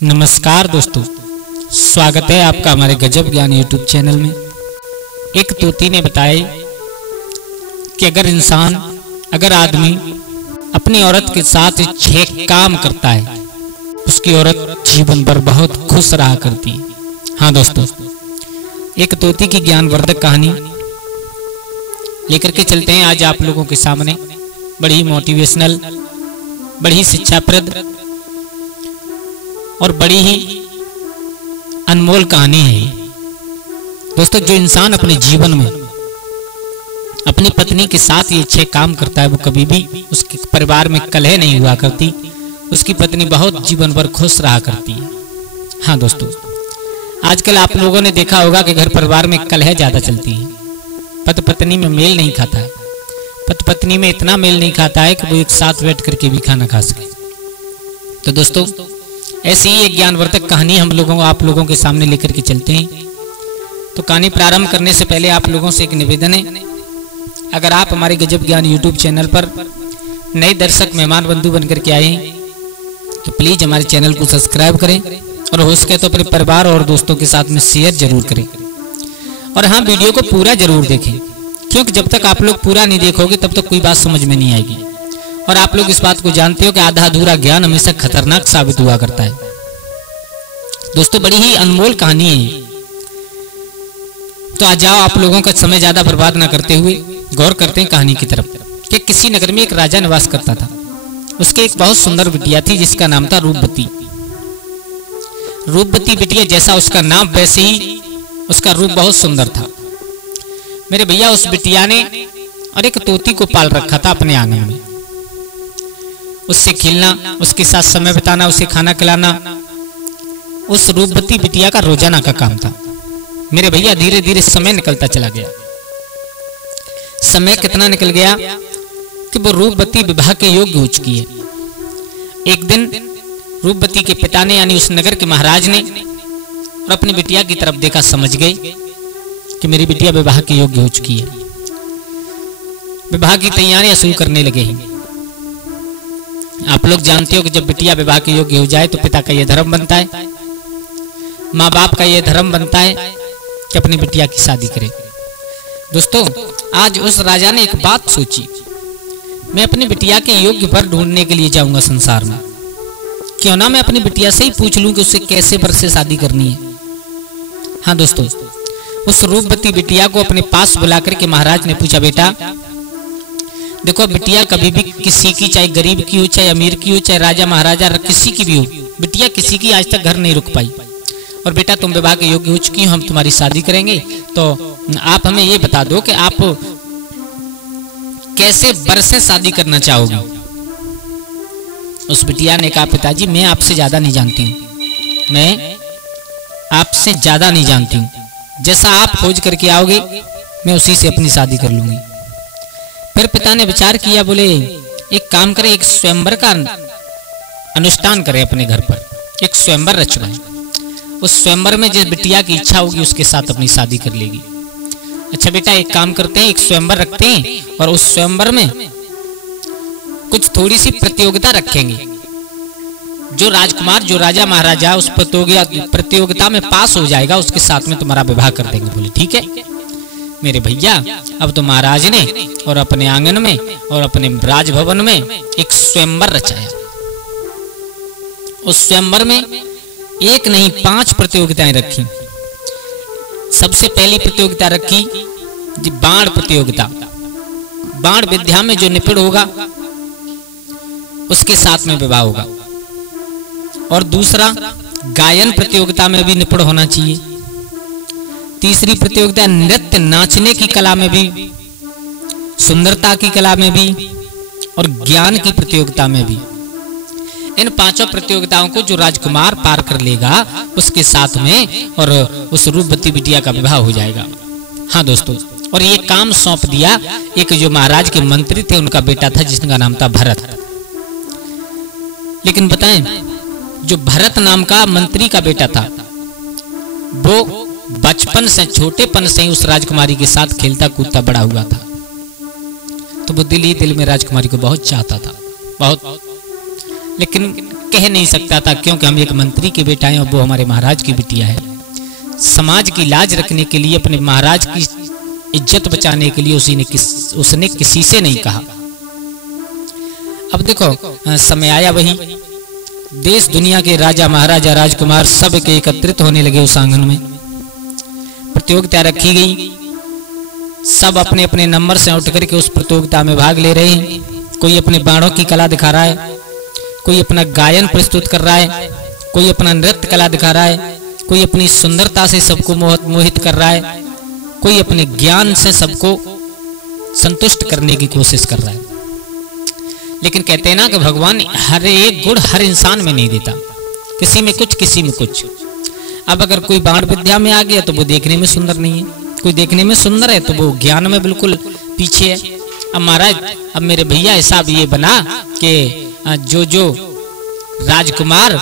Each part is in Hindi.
नमस्कार दोस्तों, स्वागत है आपका हमारे गजब ज्ञान यूट्यूब चैनल में। एक तोती ने बताया कि अगर आदमी अपनी औरत के साथ 6 काम करता है, उसकी औरत जीवन भर बहुत खुश रहा करती है। हाँ दोस्तों, एक तोती की ज्ञानवर्धक कहानी लेकर के चलते हैं आज आप लोगों के सामने। बड़ी मोटिवेशनल, बड़ी शिक्षाप्रद और बड़ी ही अनमोल कहानी है दोस्तों। जो इंसान अपने जीवन में अपनी पत्नी के साथ ये 6 काम करता है, वो कभी भी उसके परिवार में कलह नहीं हुआ करती, उसकी पत्नी बहुत जीवन भर खुश रहा करती है। हाँ दोस्तों, आजकल आप लोगों ने देखा होगा कि घर परिवार में कलह ज्यादा चलती है, पति पत्नी में मेल नहीं खाता है, पति पत्नी में इतना मेल नहीं खाता है कि वो एक साथ बैठ करके भी खाना खा सके। तो दोस्तों, ऐसी ही एक ज्ञानवर्धक कहानी आप लोगों के सामने लेकर के चलते हैं। तो कहानी प्रारंभ करने से पहले आप लोगों से एक निवेदन है, अगर आप हमारे गजब ज्ञान यूट्यूब चैनल पर नए दर्शक मेहमान बंधु बनकर के आए हैं तो प्लीज हमारे चैनल को सब्सक्राइब करें और हो सके तो अपने परिवार और दोस्तों के साथ में शेयर जरूर करें। और हाँ, वीडियो को पूरा जरूर देखें, क्योंकि जब तक आप लोग पूरा नहीं देखोगे तब तक कोई बात समझ में नहीं आएगी। और आप लोग इस बात को जानते हो कि आधा अधूरा ज्ञान हमेशा खतरनाक साबित हुआ करता है। दोस्तों, बड़ी ही अनमोल कहानी है। तो आ जाओ, आप लोगों का समय ज्यादा बर्बाद ना करते हुए गौर करते हैं कहानी की तरफ। कि किसी नगर में एक राजा निवास करता था। उसके एक बहुत सुंदर बिटिया थी जिसका नाम था रूपवती। रूपवती बिटिया जैसा उसका नाम वैसे ही उसका रूप बहुत सुंदर था। मेरे भैया, उस बिटिया ने और एक तोती को पाल रखा था अपने आंगन में। उससे खेलना, उसके साथ समय बिताना, उसे खाना खिलाना उस रूपवती बिटिया का रोजाना का काम था। मेरे भैया, धीरे धीरे समय निकलता चला गया। समय कितना निकल गया कि वो रूपवती विवाह के योग्य हो चुकी है। एक दिन रूपवती के पिता ने, यानी उस नगर के महाराज ने, और अपनी बिटिया की तरफ देखा, समझ गए कि मेरी बिटिया विवाह के योग्य हो चुकी है। विवाह की तैयारियां शुरू करने लगे हैं। आप लोग जानते हो कि जब बिटिया विवाह के योग्य हो जाए तो पिता का यह धर्म बनता है, माँ बाप का यह धर्म बनता है कि अपनी बिटिया की शादी करे। दोस्तों, आज उस राजा ने एक बात सोची, मैं अपनी बिटिया के योग्य वर ढूंढने के लिए जाऊंगा संसार में। क्यों ना मैं अपनी बिटिया से ही पूछ लूं कि उसे कैसे वर से शादी करनी है। हाँ दोस्तों, उस रूपवती बिटिया को अपने पास बुलाकर के महाराज ने पूछा, बेटा देखो, बिटिया कभी भी किसी की, चाहे गरीब की हो, चाहे अमीर की हो, चाहे राजा महाराजा किसी की भी हो, बिटिया किसी की आज तक घर नहीं रुक पाई। और बेटा, तुम विवाह के योग्य हो चुकी हो, हम तुम्हारी शादी करेंगे, तो आप हमें ये बता दो कि आप कैसे वर से शादी करना चाहोगी। उस बिटिया ने कहा, पिताजी मैं आपसे ज्यादा नहीं जानती हूँ, मैं आपसे ज्यादा नहीं जानती हूँ, जैसा आप खोज करके आओगे मैं उसी से अपनी शादी कर लूंगी। फिर पिता ने विचार किया, बोले एक काम करें, एक स्वयंवर का अनुष्ठान करें अपने घर पर, एक स्वयंवर रचवाएं। उस स्वयंवर में जिस बिटिया की इच्छा होगी उसके साथ अपनी शादी कर लेगी। अच्छा बेटा, एक काम करते हैं, एक स्वयंवर रखते हैं और उस स्वयंवर में कुछ थोड़ी सी प्रतियोगिता रखेंगे। जो राजकुमार, जो राजा महाराजा उस प्रतियोगिता में पास हो जाएगा उसके साथ में तुम्हारा विवाह कर देंगे। बोले ठीक है। मेरे भैया, अब तो महाराज ने और अपने आंगन में और अपने राजभवन में एक स्वयंवर रचाया। उस स्वयंवर में एक नहीं 5 प्रतियोगिताएं रखी। सबसे पहली प्रतियोगिता रखी जी बाण प्रतियोगिता। बाण विद्या में जो निपुण होगा उसके साथ में विवाह होगा। और दूसरा, गायन प्रतियोगिता में भी निपुण होना चाहिए। तीसरी प्रतियोगिता नृत्य, नाचने की कला में भी, सुंदरता की कला में भी और ज्ञान की प्रतियोगिता में भी। इन 5 प्रतियोगिताओं को जो राजकुमार पार कर लेगा उसके साथ में और उस रूपवती बिटिया का विवाह हो जाएगा। हाँ दोस्तों, और ये काम सौंप दिया एक जो महाराज के मंत्री थे, उनका बेटा था जिसका नाम था भरत। लेकिन बताएं, जो भरत नाम का मंत्री का बेटा था वो बचपन से, छोटेपन से ही उस राजकुमारी के साथ खेलता कूदता बड़ा हुआ था। तो वो दिल ही दिल में राजकुमारी को बहुत चाहता था, बहुत। लेकिन कह नहीं सकता था, क्योंकि हम एक मंत्री के बेटा हैं और वो हमारे महाराज की बिटिया है। समाज की लाज रखने के लिए, अपने महाराज की इज्जत बचाने के लिए उसने किसी से नहीं कहा। अब देखो समय आया, वही देश दुनिया के राजा महाराजा राजकुमार सब के एकत्रित होने लगे उस आंगन में। प्रतियोगिता रखी गई, सब अपने अपने नंबर से उठ करके उस प्रतियोगिता में भाग ले रहे हैं। कोई अपने बाणों की कला दिखा रहा है, कोई अपना गायन प्रस्तुत कर रहा है, कोई अपना नृत्य कला दिखा रहा है, कोई अपनी सुंदरता से सबको मोहित कर रहा है, कोई अपने ज्ञान से सबको संतुष्ट करने की कोशिश कर रहा है। लेकिन कहते हैं ना कि भगवान हर एक गुण हर इंसान में नहीं देता, किसी में कुछ किसी में कुछ। अब अगर कोई बाण विद्या में आ गया तो वो देखने में सुंदर नहीं है, कोई देखने में सुंदर है तो वो ज्ञान में बिल्कुल पीछे है। अब महाराज, अब मेरे भैया हिसाब ये बना कि जो राजकुमार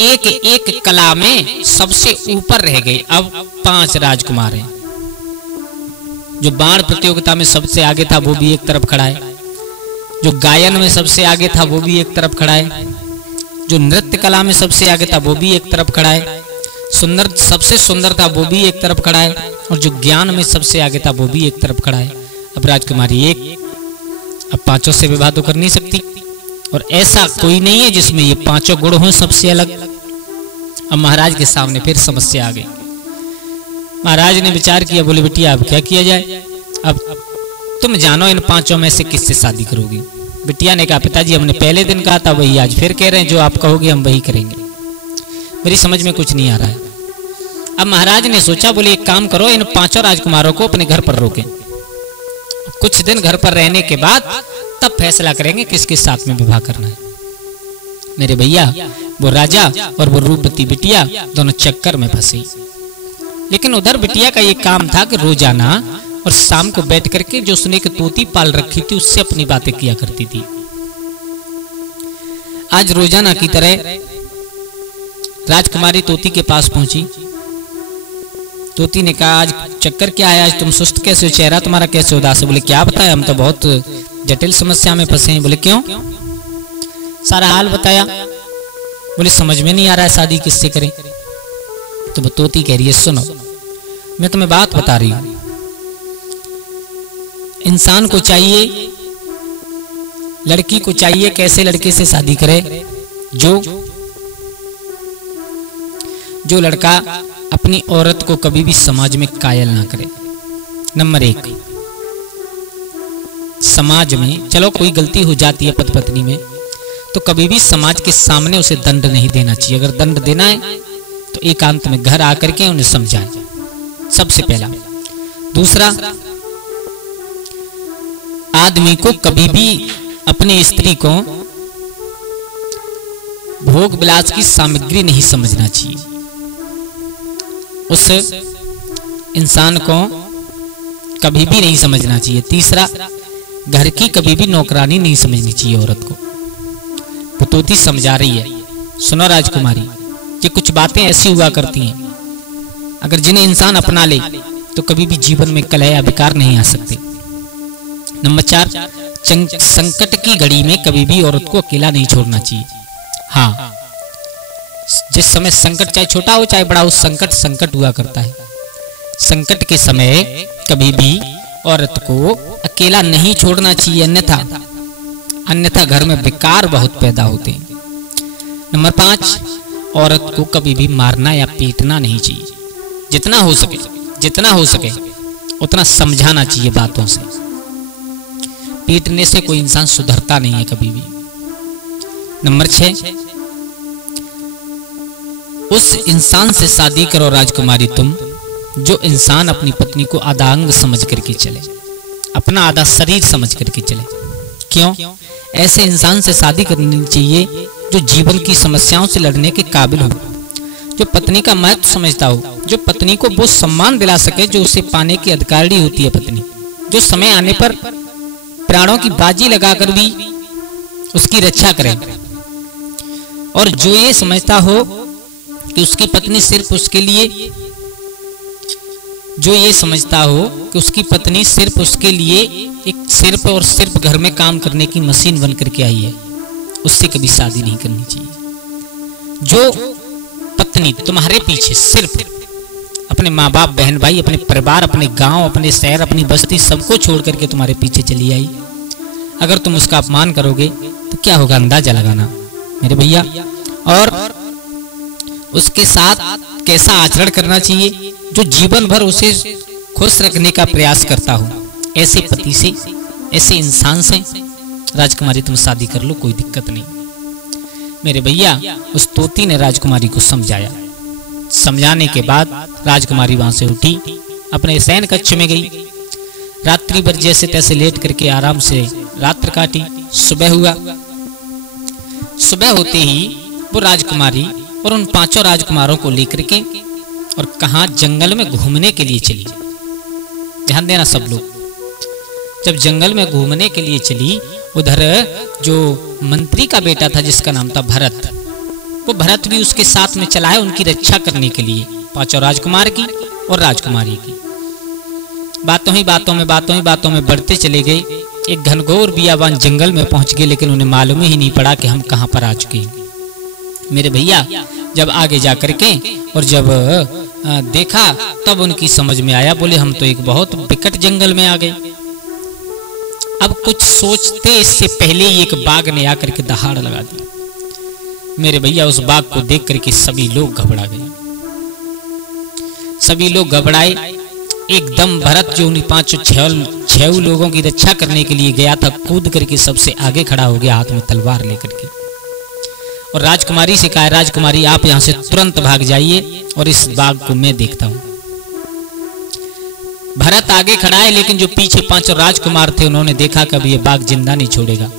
एक एक कला में सबसे ऊपर रह गए। अब 5 राजकुमार हैं। जो बाण प्रतियोगिता में सबसे आगे था वो भी एक तरफ खड़ा है, जो गायन में सबसे आगे था वो भी एक तरफ खड़ा है, जो नृत्य कला में सबसे आगे था वो भी एक तरफ खड़ा है, सबसे सुंदर था वो भी एक तरफ खड़ा है, और जो ज्ञान में सबसे आगे था वो भी एक तरफ खड़ा है। अब राजकुमारी एक, अब 5 से विवाह तो कर नहीं सकती, और ऐसा कोई नहीं है जिसमें ये 5 गुण हों सबसे अलग। अब महाराज के सामने फिर समस्या आ गई। महाराज ने विचार किया, बोले बिटिया अब क्या किया जाए, अब तुम जानो इन 5 में से किससे शादी करोगी। बिटिया ने कहा, पिताजी हमने पहले दिन कहा था वही आज फिर कह रहे हैं, जो आप कहोगे हम वही करेंगे, मेरी समझ में कुछ नहीं आ रहा है। अब महाराज ने सोचा, बोले एक काम करो, इन 5 राजकुमारों को अपने घर पर रोकें, कुछ दिन घर पर रहने के बाद तब फैसला करेंगे किसके साथ में विवाह करना है। मेरे भैया वो राजा और वो रूपवती बिटिया दोनों चक्कर में फंसी। लेकिन उधर बिटिया का ये काम था कि रोजाना और शाम को बैठ करके जो उसने एक तोती पाल रखी थी उससे अपनी बातें किया करती थी। आज रोजाना की तरह राजकुमारी तोती के पास पहुंची। तोती ने कहा, आज चक्कर क्या है, आज तुम सुस्त कैसे हो, चेहरा तुम्हारा कैसे उदास है। बोले क्या बताया, हम तो बहुत जटिल समस्या में फंसे हैं। बोले क्यों, सारा हाल बताया। बोले समझ में नहीं आ रहा है शादी किससे करें। तो वो तोती कह रही है, सुनो मैं तुम्हें बात बता रही हूं, इंसान को चाहिए, लड़की को चाहिए कैसे लड़के से शादी करे, जो लड़का अपनी औरत को कभी भी समाज में कायल ना करे। नंबर 1, समाज में चलो कोई गलती हो जाती है पति पत्नी में तो कभी भी समाज के सामने उसे दंड नहीं देना चाहिए। अगर दंड देना है तो एकांत में घर आकर के उन्हें समझाएं, सबसे पहला। दूसरा, आदमी को कभी भी अपनी स्त्री को भोग विलास की सामग्री नहीं समझना चाहिए, उस इंसान को कभी भी नहीं समझना चाहिए। तीसरा, घर की कभी भी नौकरानी नहीं समझनी चाहिए औरत को। पुतोती समझा रही है, सुनो राजकुमारी, ये कुछ बातें ऐसी हुआ करती हैं अगर जिन्हें इंसान अपना ले तो कभी भी जीवन में कलह या विकार नहीं आ सकते। नंबर 4, संकट की घड़ी में कभी भी औरत को अकेला नहीं छोड़ना चाहिए। हाँ, जिस समय संकट चाहे छोटा हो चाहे बड़ा हो, संकट हुआ करता है। संकट के समय कभी भी औरत को अकेला नहीं छोड़ना चाहिए, अन्यथा घर में विकार बहुत पैदा होते हैं। नंबर 5, औरत को कभी भी मारना या पीटना नहीं चाहिए। जितना हो सके उतना समझाना चाहिए बातों से। पीटने से कोई इंसान सुधरता नहीं है कभी भी। नंबर 6, उस इंसान से शादी करो राजकुमारी तुम, जो इंसान अपनी पत्नी को आधा अंग समझ करके चले, अपना आधा शरीर समझ करके चले। क्यों? ऐसे इंसान से शादी करनी चाहिए जो जीवन की समस्याओं से लड़ने के काबिल हो, जो पत्नी का महत्व समझता हो, जो पत्नी को वो सम्मान दिला सके जो उसे पाने की अधिकारी होती है पत्नी, जो समय आने पर प्राणों की बाजी लगाकर भी उसकी रक्षा करे, और जो ये समझता हो कि उसकी पत्नी सिर्फ उसके लिए एक सिर्फ और सिर्फ घर में काम करने की मशीन बन करके आई है, उससे कभी शादी नहीं करनी चाहिए। जो पत्नी तुम्हारे पीछे सिर्फ अपने माँ बाप, बहन भाई, अपने परिवार, अपने गांव, अपने शहर, अपनी बस्ती सबको छोड़ करके तुम्हारे पीछे चली आई, अगर तुम उसका अपमान करोगे तो क्या होगा अंदाजा लगाना मेरे भैया। और उसके साथ कैसा आचरण करना चाहिए, जो जीवन भर उसे खुश रखने का प्रयास करता हो, ऐसे पति से, ऐसे इंसान से राजकुमारी तुम शादी कर लो, कोई दिक्कत नहीं। मेरे भैया उस तोती ने राजकुमारी को समझाया। समझाने के बाद राजकुमारी वहां से उठी, अपने शयन कक्ष में गई, रात्रि भर जैसे तैसे लेट करके आराम से रात्र काटी। सुबह हुआ, सुबह होते ही वो राजकुमारी और उन 5 राजकुमारों को लेकर के और कहा जंगल में घूमने के लिए चली। ध्यान देना सब लोग, जब जंगल में घूमने के लिए चली, उधर जो मंत्री का बेटा था जिसका नाम था भरत, वो भरत भी उसके साथ में चला है उनकी रक्षा करने के लिए, 5 राजकुमार की और राजकुमारी की। बातों ही बातों में बढ़ते चले गए। एक घनघोर बियाबान जंगल में पहुंच गए, लेकिन उन्हें मालूम ही नहीं पड़ा कि हम कहां पर आ चुके हैं। मेरे भैया जब आगे जा करके और जब देखा तब उनकी समझ में आया, बोले हम तो एक बहुत विकट जंगल में आ गए। अब कुछ सोचते इससे पहले ही एक बाघ ने आकर के दहाड़ लगा दी। मेरे भैया उस बाघ को देख करके सभी लोग घबरा गए, सभी लोग घबराए। एकदम भरत जो उन 5-6 लोगों की रक्षा करने के लिए गया था, कूद करके सबसे आगे खड़ा हो गया, हाथ में तलवार लेकर के, और राजकुमारी से कहा, राजकुमारी आप यहां से तुरंत भाग जाइए और इस बाघ को मैं देखता हूं। भरत आगे खड़ा है, लेकिन जो पीछे 5 राजकुमार थे उन्होंने देखा कभी ये बाघ जिंदा नहीं छोड़ेगा।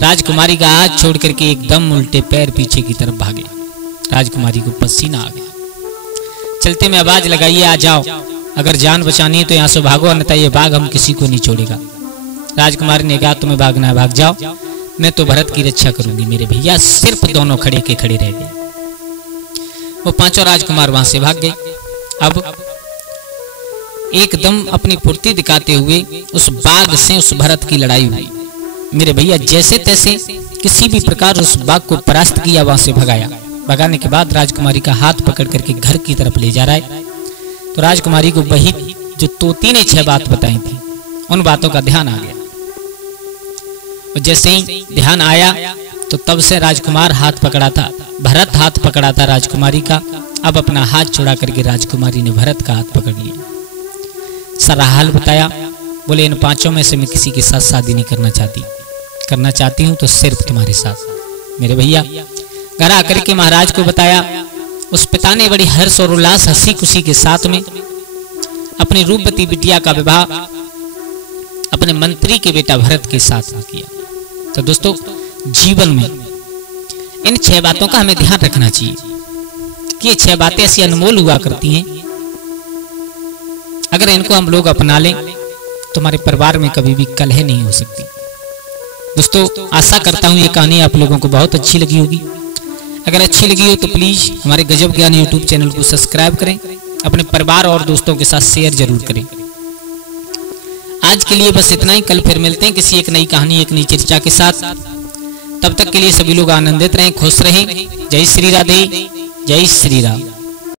राजकुमारी का हाथ छोड़ करके एकदम उल्टे पैर पीछे की तरफ भागे। राजकुमारी को पसीना आ गया। चलते में आवाज लगाइए, आ जाओ, अगर जान बचानी है तो यहाँ से भागो, अन्यथा ये बाघ हम किसी को नहीं छोड़ेगा। राजकुमारी ने कहा तुम्हें भागना है भाग जाओ, मैं तो भरत की रक्षा करूंगी। मेरे भैया सिर्फ दोनों खड़े के खड़े रह गए। वो 5 राजकुमार वहां से भाग गए। अब एकदम अपनी फुर्ती दिखाते हुए उस बाघ से उस भरत की लड़ाई हुई। मेरे भैया जैसे तैसे किसी भी प्रकार उस बाघ को परास्त किया, वहां से भगाया। भगाने के बाद राजकुमारी का हाथ पकड़ करके घर की तरफ ले जा रहा है, तो राजकुमारी को वही जो तोती ने 6 बात बताई थी उन बातों का ध्यान आ गया। और जैसे ही ध्यान आया तो तब से राजकुमार हाथ पकड़ा था, भरत हाथ पकड़ा था राजकुमारी का। अब अपना हाथ छुड़ा करके राजकुमारी ने भरत का हाथ पकड़ लिया, सारा हाल बताया। बोले इन 5 में से मैं किसी के साथ शादी नहीं करना चाहती, करना चाहती हूं तो सिर्फ तुम्हारे साथ। मेरे भैया घर आकर के महाराज को बताया। उस पिता ने बड़ी हर्ष और उल्लास, हंसी खुशी के साथ में अपनी रूपवती बिटिया का विवाह अपने मंत्री के बेटा भरत के साथ में किया। तो दोस्तों जीवन में इन 6 बातों का हमें ध्यान रखना चाहिए कि ये 6 बातें ऐसी अनमोल हुआ करती हैं, अगर इनको हम लोग अपना लें तो हमारे परिवार में कभी भी कलह नहीं हो सकती। दोस्तों आशा करता हूं ये कहानी आप लोगों को बहुत अच्छी लगी होगी। अगर अच्छी लगी हो तो प्लीज हमारे गजब ज्ञान यूट्यूब चैनल को सब्सक्राइब करें, अपने परिवार और दोस्तों के साथ शेयर जरूर करें। आज के लिए बस इतना ही, कल फिर मिलते हैं किसी एक नई कहानी, एक नई चर्चा के साथ। तब तक के लिए सभी लोग आनंदित रहें, खुश रहें। जय श्री राधे, जय श्री राम।